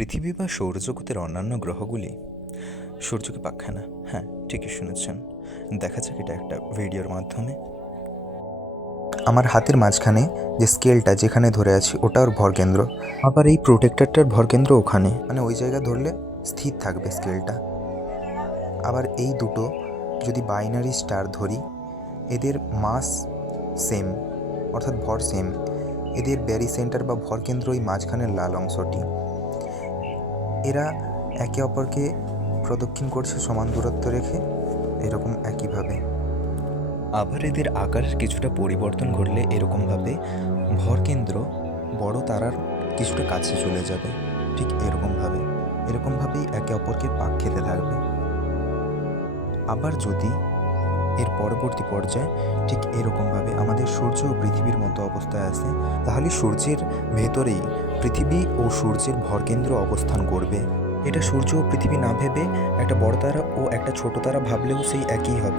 পৃথিবী বা সৌরজগতের অন্যান্য গ্রহগুলি সূর্যকে পাক খায় না। হ্যাঁ ঠিকই শুনেছেন। দেখা যাক এটা একটা ভিডিওর মাধ্যমে। আমার হাতের মাঝখানে যে স্কেলটা যেখানে ধরে আছি, ওটা ওর ভরকেন্দ্র আবার এই প্রোটেক্টরটার ভরকেন্দ্র ওখানে। মানে ওই জায়গা ধরলে স্থির থাকবে স্কেলটা। আবার এই দুটো যদি বাইনারি স্টার ধরি, এদের মাস সেম, অর্থাৎ ভর সেম। এদের ব্যারি সেন্টার বা ভরকেন্দ্র ওই মাঝখানের লাল অংশটি। এরা একে অপরকে প্রদক্ষিণ করছে সমান দূরত্ব রেখে, এরকম একইভাবে। আবার এদের আকারের কিছুটা পরিবর্তন ঘটলে এরকমভাবে ভরকেন্দ্র বড় তারার কিছুটা কাছে চলে যাবে, ঠিক এরকমভাবে। এরকমভাবেই একে অপরকে পাক খেতে থাকবে আবার যদি এর পরবর্তী পর্যায়ে ঠিক এরকমভাবে আমাদের সূর্য ও পৃথিবীর মতো অবস্থায় আসে, তাহলে সূর্যের ভেতরেই পৃথিবী ও সূর্যের ভরকেন্দ্র অবস্থান করবে। এটা সূর্য ও পৃথিবী না ভেবে একটা বড় তারা ও একটা ছোট তারা ভাবলেও সেই একই হবে।